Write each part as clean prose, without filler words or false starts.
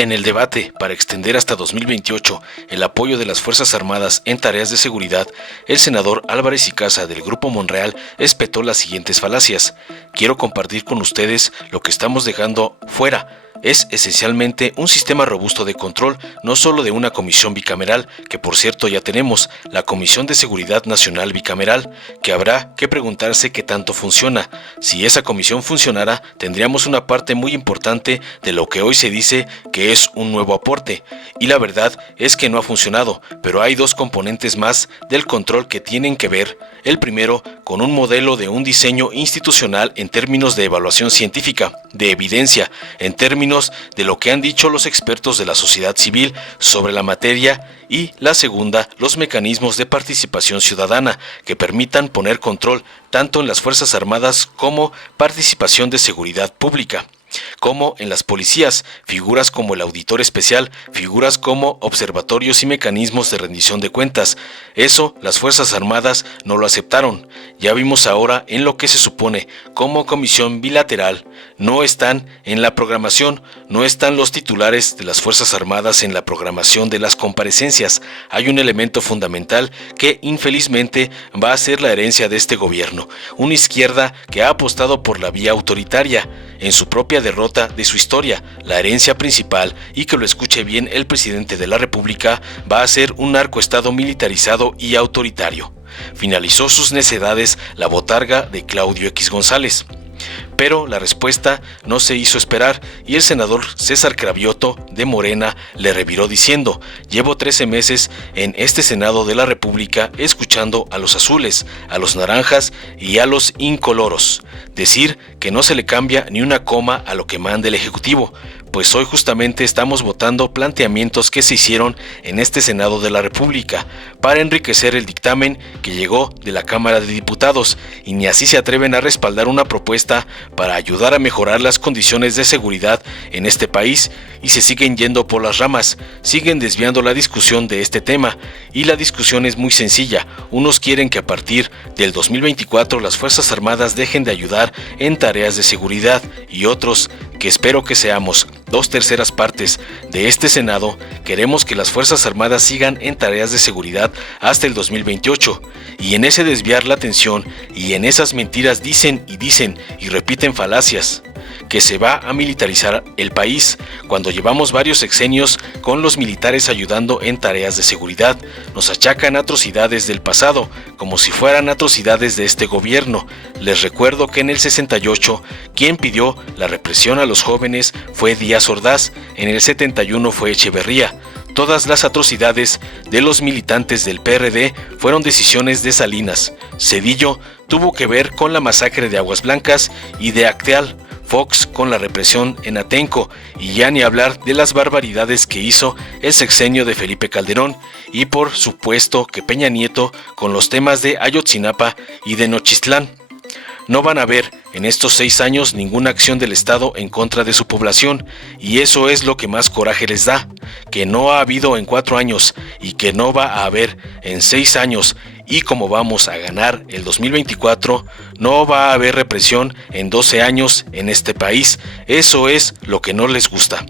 En el debate para extender hasta 2028 el apoyo de las Fuerzas Armadas en tareas de seguridad, el senador Álvarez y Casa del Grupo Monreal espetó las siguientes falacias. Quiero compartir con ustedes lo que estamos dejando fuera. Es esencialmente un sistema robusto de control, no solo de una comisión bicameral, que por cierto ya tenemos, la Comisión de Seguridad Nacional Bicameral, que habrá que preguntarse qué tanto funciona. Si esa comisión funcionara, tendríamos una parte muy importante de lo que hoy se dice que es un nuevo aporte. Y la verdad es que no ha funcionado, pero hay dos componentes más del control que tienen que ver. El primero, con un modelo de un diseño institucional en términos de evaluación científica, de evidencia, en términos de lo que han dicho los expertos de la sociedad civil sobre la materia, y la segunda, los mecanismos de participación ciudadana que permitan poner control tanto en las Fuerzas Armadas como participación de seguridad pública, como en las policías, figuras como el auditor especial, figuras como observatorios y mecanismos de rendición de cuentas. Eso las Fuerzas Armadas no lo aceptaron. Ya vimos ahora en lo que se supone como comisión bilateral. No están en la programación, no están los titulares de las Fuerzas Armadas en la programación de las comparecencias. Hay un elemento fundamental que infelizmente va a ser la herencia de este gobierno, una izquierda que ha apostado por la vía autoritaria en su propia derrota de su historia. La herencia principal, y que lo escuche bien el presidente de la República, va a ser un narcoestado militarizado y autoritario. Finalizó sus necedades la botarga de Claudio X González. Pero la respuesta no se hizo esperar y el senador César Cravioto de Morena le reviró diciendo: llevo 13 meses en este Senado de la República escuchando a los azules, a los naranjas y a los incoloros decir que no se le cambia ni una coma a lo que manda el Ejecutivo. Pues hoy justamente estamos votando planteamientos que se hicieron en este Senado de la República para enriquecer el dictamen que llegó de la Cámara de Diputados, y ni así se atreven a respaldar una propuesta para ayudar a mejorar las condiciones de seguridad en este país, y se siguen yendo por las ramas, siguen desviando la discusión de este tema, y la discusión es muy sencilla. Unos quieren que a partir del 2024 las Fuerzas Armadas dejen de ayudar en tareas de seguridad, y otros, que espero que seamos 2/3 partes de este Senado, queremos que las Fuerzas Armadas sigan en tareas de seguridad hasta el 2028, y en ese desviar la atención y en esas mentiras dicen y repiten falacias, que se va a militarizar el país, cuando llevamos varios sexenios con los militares ayudando en tareas de seguridad. Nos achacan atrocidades del pasado, como si fueran atrocidades de este gobierno. Les recuerdo que en el 68, quien pidió la represión a los jóvenes fue Díaz Ordaz, en el 71 fue Echeverría. Todas las atrocidades de los militantes del PRD fueron decisiones de Salinas. Zedillo tuvo que ver con la masacre de Aguas Blancas y de Acteal, Fox con la represión en Atenco, y ya ni hablar de las barbaridades que hizo el sexenio de Felipe Calderón, y por supuesto que Peña Nieto con los temas de Ayotzinapa y de Nochistlán. No van a ver en estos 6 años ninguna acción del Estado en contra de su población, y eso es lo que más coraje les da, que no ha habido en 4 años y que no va a haber en 6 años, y como vamos a ganar el 2024, no va a haber represión en 12 años en este país. Eso es lo que no les gusta.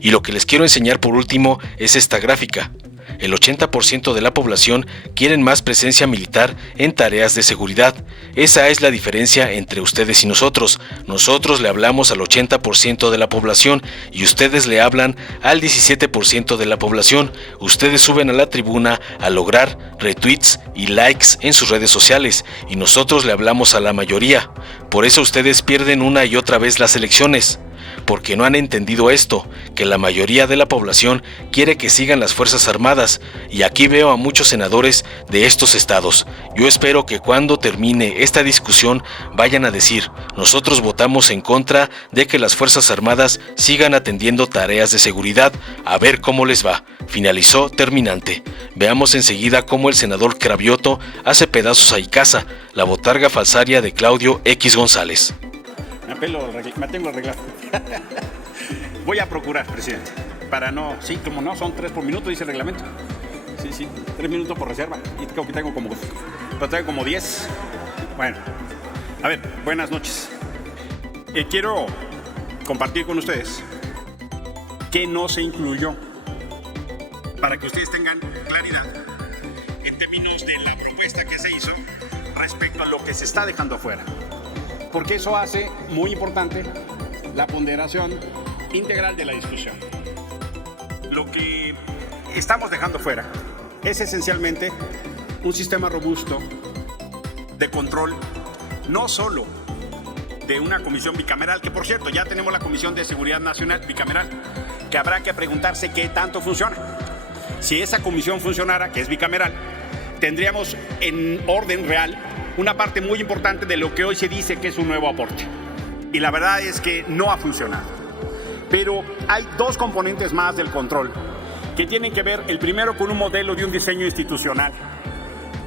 Y lo que les quiero enseñar por último es esta gráfica. El 80% de la población quieren más presencia militar en tareas de seguridad. Esa es la diferencia entre ustedes y nosotros. Nosotros le hablamos al 80% de la población y ustedes le hablan al 17% de la población. Ustedes suben a la tribuna a lograr retweets y likes en sus redes sociales, y nosotros le hablamos a la mayoría. Por eso ustedes pierden una y otra vez las elecciones, porque no han entendido esto, que la mayoría de la población quiere que sigan las Fuerzas Armadas, y aquí veo a muchos senadores de estos estados. Yo espero que cuando termine esta discusión vayan a decir: nosotros votamos en contra de que las Fuerzas Armadas sigan atendiendo tareas de seguridad, a ver cómo les va. Finalizó terminante. Veamos enseguida cómo el senador Cravioto hace pedazos a Icaza, la botarga falsaria de Claudio X González. Me tengo el reglamento. Voy a procurar, presidente, para no... Sí, como no, son 3 por minuto, dice el reglamento. Sí, 3 minutos por reserva. Y creo que tengo como 10. Bueno, a ver, buenas noches. Quiero compartir con ustedes ¿Qué no se incluyó? Para que ustedes tengan claridad en términos de la propuesta que se hizo respecto a lo que se está dejando fuera. Porque eso hace muy importante la ponderación integral de la discusión. Lo que estamos dejando fuera es esencialmente un sistema robusto de control, no solo de una comisión bicameral, que por cierto ya tenemos la Comisión de Seguridad Nacional bicameral, que habrá que preguntarse qué tanto funciona. Si esa comisión funcionara, que es bicameral, tendríamos en orden real una parte muy importante de lo que hoy se dice que es un nuevo aporte. Y la verdad es que no ha funcionado. Pero hay dos componentes más del control que tienen que ver, el primero, con un modelo de un diseño institucional,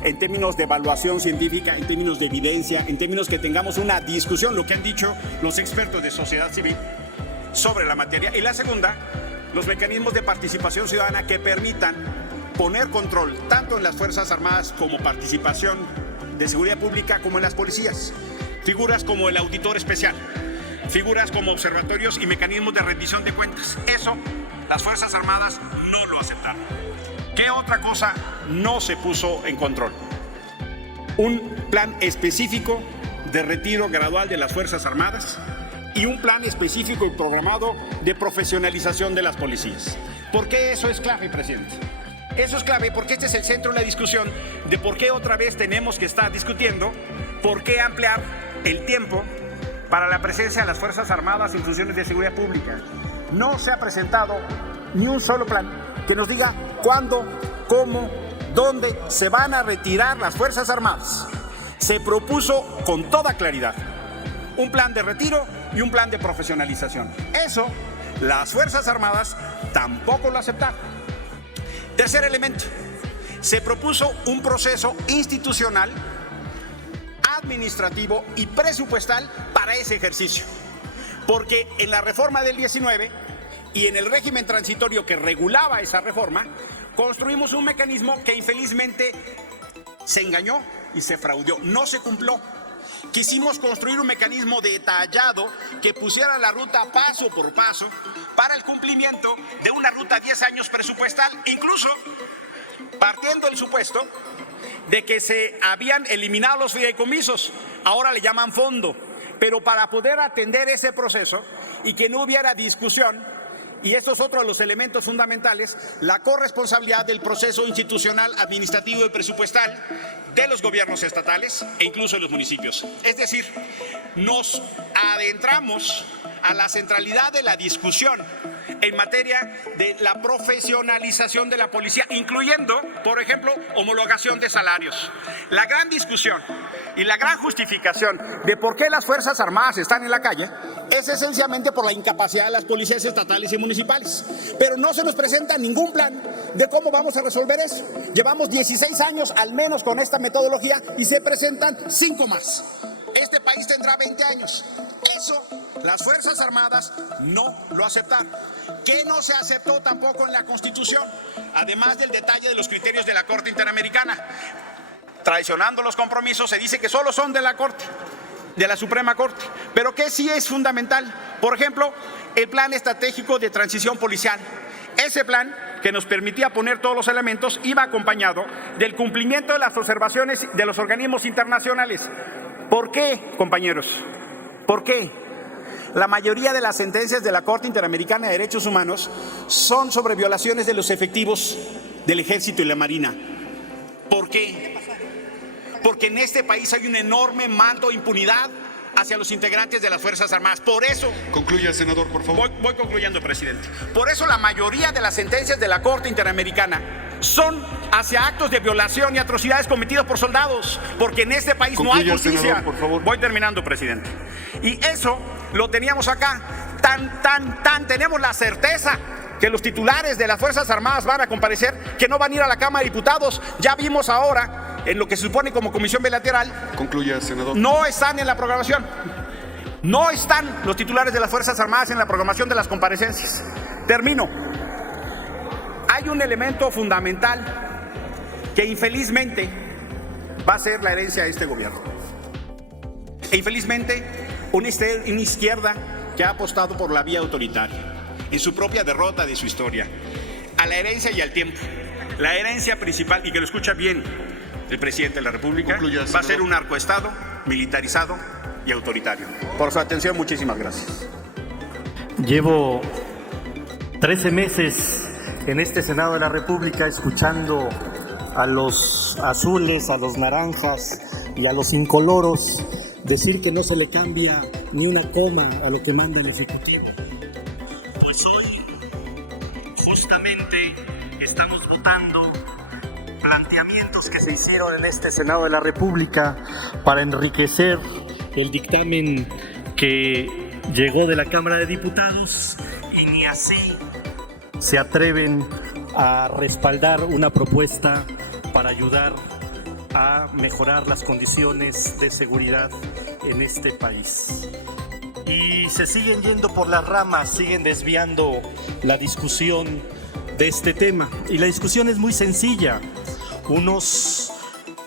en términos de evaluación científica, en términos de evidencia, en términos que tengamos una discusión, lo que han dicho los expertos de sociedad civil sobre la materia. Y la segunda, los mecanismos de participación ciudadana que permitan poner control tanto en las Fuerzas Armadas como participación de seguridad pública como en las policías. Figuras como el auditor especial, figuras como observatorios y mecanismos de rendición de cuentas. Eso las Fuerzas Armadas no lo aceptaron. ¿Qué otra cosa no se puso en control? Un plan específico de retiro gradual de las Fuerzas Armadas y un plan específico y programado de profesionalización de las policías. ¿Por qué eso es clave, presidente? Eso es clave porque este es el centro de la discusión de por qué otra vez tenemos que estar discutiendo por qué ampliar el tiempo para la presencia de las Fuerzas Armadas en funciones de seguridad pública. No se ha presentado ni un solo plan que nos diga cuándo, cómo, dónde se van a retirar las Fuerzas Armadas. Se propuso con toda claridad un plan de retiro y un plan de profesionalización. Eso, las Fuerzas Armadas tampoco lo aceptaron. Tercer elemento, se propuso un proceso institucional, administrativo y presupuestal para ese ejercicio. Porque en la reforma del 19 y en el régimen transitorio que regulaba esa reforma, construimos un mecanismo que infelizmente se engañó y se fraudió, no se cumplió. Quisimos construir un mecanismo detallado que pusiera la ruta paso por paso para el cumplimiento de una ruta 10 años presupuestal, incluso partiendo del supuesto de que se habían eliminado los fideicomisos, ahora le llaman fondo, pero para poder atender ese proceso y que no hubiera discusión, y estos otros los elementos fundamentales, la corresponsabilidad del proceso institucional, administrativo y presupuestal de los gobiernos estatales e incluso de los municipios. Es decir, nos adentramos a la centralidad de la discusión en materia de la profesionalización de la policía, incluyendo, por ejemplo, homologación de salarios. La gran discusión y la gran justificación de por qué las Fuerzas Armadas están en la calle es esencialmente por la incapacidad de las policías estatales y municipales. Pero no se nos presenta ningún plan de cómo vamos a resolver eso. Llevamos 16 años al menos con esta metodología y se presentan 5 más. Este país tendrá 20 años. Eso las Fuerzas Armadas no lo aceptaron. ¿Qué no se aceptó tampoco en la Constitución? Además del detalle de los criterios de la Corte Interamericana. Traicionando los compromisos, se dice que solo son de la Corte, de la Suprema Corte. Pero que sí es fundamental. Por ejemplo, el Plan Estratégico de Transición Policial. Ese plan, que nos permitía poner todos los elementos, iba acompañado del cumplimiento de las observaciones de los organismos internacionales. ¿Por qué, compañeros? ¿Por qué? La mayoría de las sentencias de la Corte Interamericana de Derechos Humanos son sobre violaciones de los efectivos del Ejército y la Marina. ¿Por qué? Porque en este país hay un enorme manto de impunidad hacia los integrantes de las Fuerzas Armadas. Por eso... Concluya, senador, por favor. Voy concluyendo, presidente. Por eso la mayoría de las sentencias de la Corte Interamericana son hacia actos de violación y atrocidades cometidos por soldados, porque en este país Concluya, no hay justicia. senador, por favor. Voy terminando, presidente. Y eso lo teníamos acá. Tenemos la certeza que los titulares de las Fuerzas Armadas van a comparecer, que no van a ir a la Cámara de Diputados. Ya vimos ahora, en lo que se supone como comisión bilateral, Concluya, senador. no están en la programación. No están los titulares de las Fuerzas Armadas en la programación de las comparecencias. Termino. Hay un elemento fundamental que infelizmente va a ser la herencia de este gobierno. E infelizmente una izquierda que ha apostado por la vía autoritaria. en su propia derrota de su historia. A la herencia y al tiempo. La herencia principal, y que lo escucha bien el presidente de la República, va a ser un narcoestado militarizado y autoritario. Por su atención, muchísimas gracias. Llevo 13 meses en este Senado de la República escuchando a los azules, a los naranjas y a los incoloros decir que no se le cambia ni una coma a lo que manda el Ejecutivo. Pues hoy justamente estamos votando planteamientos que se hicieron en este Senado de la República para enriquecer el dictamen que llegó de la Cámara de Diputados, y ni así se atreven a respaldar una propuesta para ayudar a mejorar las condiciones de seguridad en este país. Y se siguen yendo por las ramas, siguen desviando la discusión de este tema. Y la discusión es muy sencilla. Unos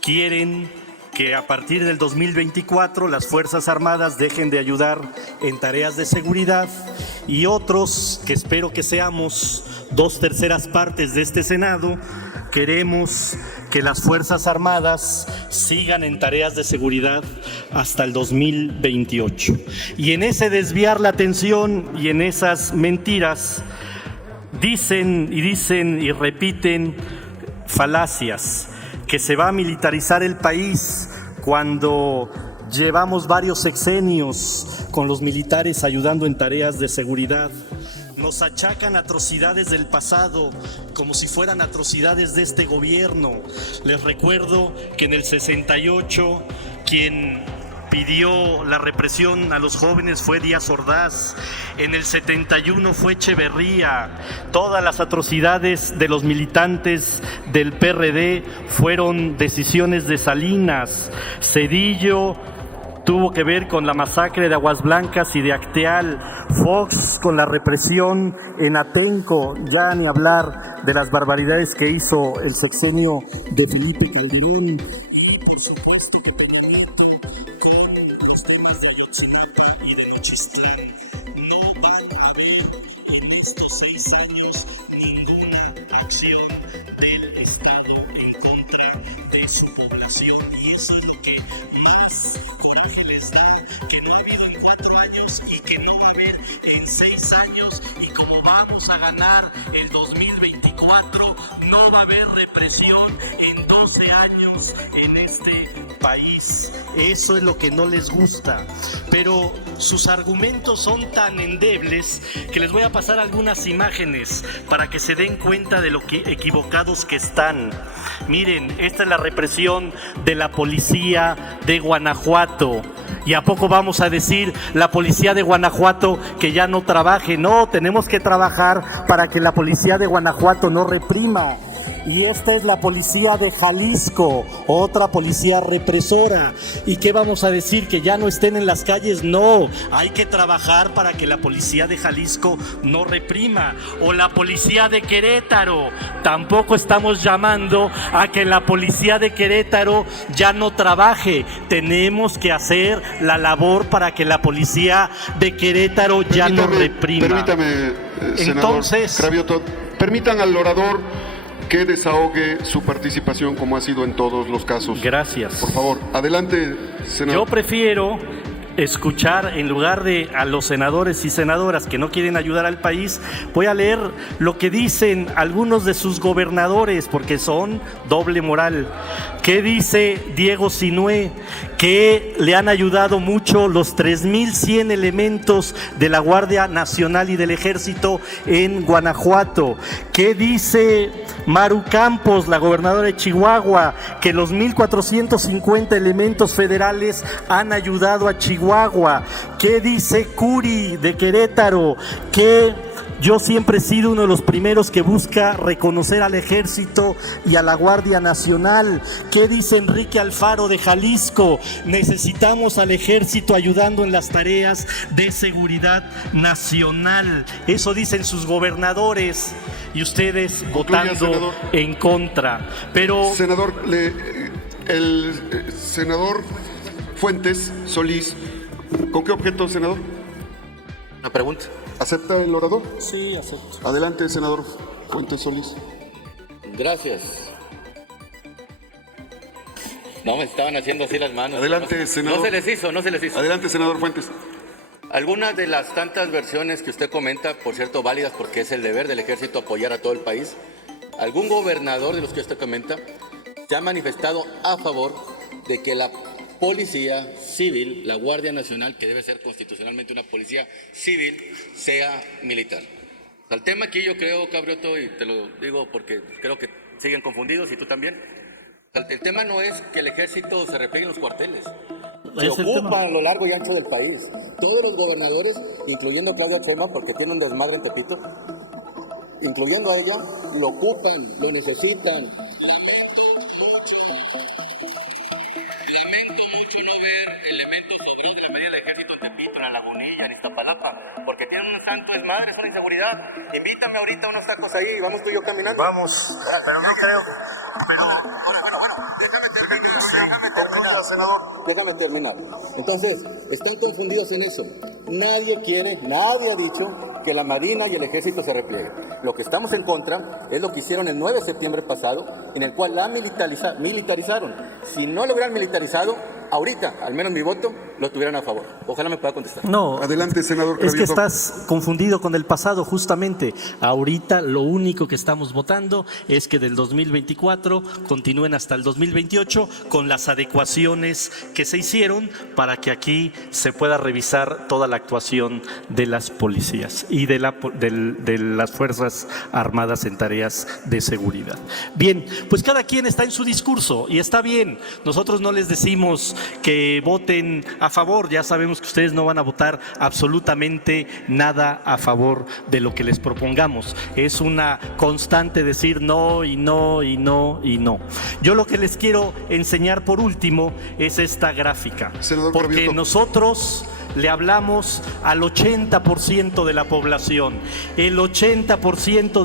quieren que a partir del 2024 las Fuerzas Armadas dejen de ayudar en tareas de seguridad, y otros, que espero que seamos 2/3 partes de este Senado, queremos que las Fuerzas Armadas sigan en tareas de seguridad hasta el 2028. Y en ese desviar la atención y en esas mentiras dicen y repiten falacias, que se va a militarizar el país cuando llevamos varios sexenios con los militares ayudando en tareas de seguridad. Nos achacan atrocidades del pasado como si fueran atrocidades de este gobierno. Les recuerdo que en el 68 quien pidió la represión a los jóvenes fue Díaz Ordaz, en el 71 fue Echeverría, todas las atrocidades de los militantes del PRD fueron decisiones de Salinas, Zedillo tuvo que ver con la masacre de Aguas Blancas y de Acteal, Fox con la represión en Atenco, ya ni hablar de las barbaridades que hizo el sexenio de Felipe Calderón. Por supuesto, los temas de Ayotzinapa y de Nochistlán no van a ver en estos 6 años ninguna acción del Estado en contra de su población, y eso es lo que más coraje les da, que no ha habido en 4 años y que no va a haber en 6 años, y como vamos a ganar el 2024, no va a haber represión en 12 años en este país. Eso es lo que no les gusta, pero sus argumentos son tan endebles que les voy a pasar algunas imágenes para que se den cuenta de lo que equivocados que están. Miren, esta es la represión de la policía de Guanajuato. ¿Y a poco vamos a decir la policía de Guanajuato que ya no trabaje? No, tenemos que trabajar para que la policía de Guanajuato no reprima. Y esta es la policía de Jalisco, otra policía represora. ¿Y qué vamos a decir? ¿Que ya no estén en las calles? No, hay que trabajar para que la policía de Jalisco no reprima. O la policía de Querétaro, tampoco estamos llamando a que la policía de Querétaro ya no trabaje. Tenemos que hacer la labor para que la policía de Querétaro ya no reprima. Permítame, senador Entonces, Cravioto, permitan al orador que desahogue su participación como ha sido en todos los casos. Gracias. Por favor, adelante, senador. Yo prefiero escuchar, en lugar de a los senadores y senadoras que no quieren ayudar al país, voy a leer lo que dicen algunos de sus gobernadores, porque son doble moral. ¿Qué dice Diego Sinué? Que le han ayudado mucho los 3,100 elementos de la Guardia Nacional y del Ejército en Guanajuato. ¿Qué dice Maru Campos, la gobernadora de Chihuahua? Que los 1,450 elementos federales han ayudado a Chihuahua. ¿Qué dice Curi de Querétaro? Que yo siempre he sido uno de los primeros que busca reconocer al Ejército y a la Guardia Nacional. ¿Qué dice Enrique Alfaro de Jalisco? Necesitamos al Ejército ayudando en las tareas de seguridad nacional. Eso dicen sus gobernadores y ustedes votando en contra. Pero Senador, el senador Fuentes Solís, ¿con qué objeto, senador? Una pregunta. ¿Acepta el orador? Sí, acepto. Adelante, senador Fuentes Solís. Gracias. No, me estaban haciendo así las manos. Adelante, senador. No se les hizo. Adelante, senador Fuentes. Algunas de las tantas versiones que usted comenta, por cierto, válidas porque es el deber del ejército apoyar a todo el país, algún gobernador de los que usted comenta se ha manifestado a favor de que la policía civil, la Guardia Nacional, que debe ser constitucionalmente una policía civil, sea militar. O sea, el tema aquí yo creo, Cabrioto, y te lo digo porque creo que siguen confundidos y tú también, o sea, el tema no es que el ejército se repliegue en los cuarteles. Se ocupa a lo largo y ancho del país. Todos los gobernadores, incluyendo Claudia Sheinbaum, porque tiene un desmadre en Tepito, incluyendo a ella, lo ocupan, lo necesitan. Lamento mucho no ver elementos sobrantes de la medida del ejército en Tepito, en La Lagunilla, en Iztapalapa, porque tienen un tanto desmadre, es una inseguridad. Invítame ahorita a unos tacos ahí, vamos tú y yo caminando. Vamos, pero no creo. Déjame terminar. Entonces, están confundidos en eso. Nadie ha dicho que la Marina y el Ejército se replieguen. Lo que estamos en contra es lo que hicieron el 9 de septiembre pasado, en el cual la militarizaron. Si no lo hubieran militarizado, ahorita, al menos mi voto, lo tuvieran a favor. Ojalá me pueda contestar. No. Adelante, senador Es que Cravioto. estás confundido con el pasado, justamente. Ahorita lo único que estamos votando es que del 2024 continúen hasta el 2028 con las adecuaciones que se hicieron para que aquí se pueda revisar toda la actuación de las policías y de las Fuerzas Armadas en tareas de seguridad. Bien, pues cada quien está en su discurso y está bien. Nosotros no les decimos que voten a favor, ya sabemos que ustedes no van a votar absolutamente nada a favor de lo que les propongamos. Es una constante decir no y no y no y no. Yo lo que les quiero enseñar por último es esta gráfica, Senador porque Cravioto. nosotros le hablamos al 80% de la población. El 80%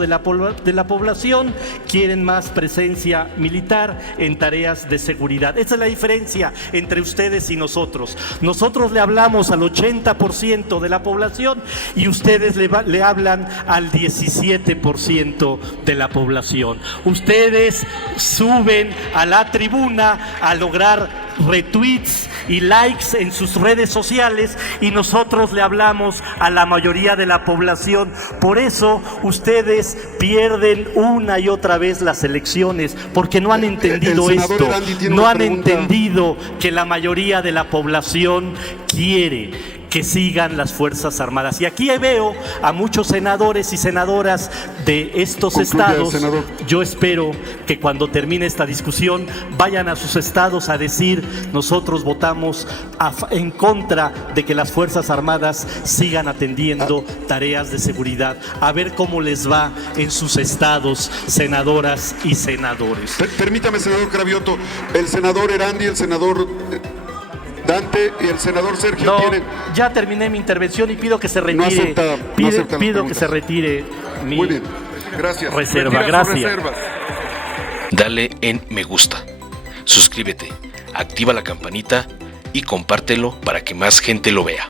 de la población quieren más presencia militar en tareas de seguridad. Esa es la diferencia entre ustedes y nosotros. Nosotros le hablamos al 80% de la población y ustedes le hablan al 17% de la población. Ustedes suben a la tribuna a lograr retweets y likes en sus redes sociales y nosotros le hablamos a la mayoría de la población. Por eso ustedes pierden una y otra vez las elecciones, porque no han entendido esto, no han entendido que la mayoría de la población quiere que sigan las Fuerzas Armadas. Y aquí veo a muchos senadores y senadoras de estos estados. Senador. Yo espero que cuando termine esta discusión vayan a sus estados a decir: nosotros votamos en contra de que las Fuerzas Armadas sigan atendiendo tareas de seguridad. A ver cómo les va en sus estados, senadoras y senadores. Permítame, senador Cravioto. El senador Erandi, el senador Dante y el senador Sergio No, tienen... ya terminé mi intervención y pido que se retire. No acepta las pido que preguntas. se retire mi Muy bien, gracias. reserva. Gracias. Dale en me gusta, suscríbete, activa la campanita y compártelo para que más gente lo vea.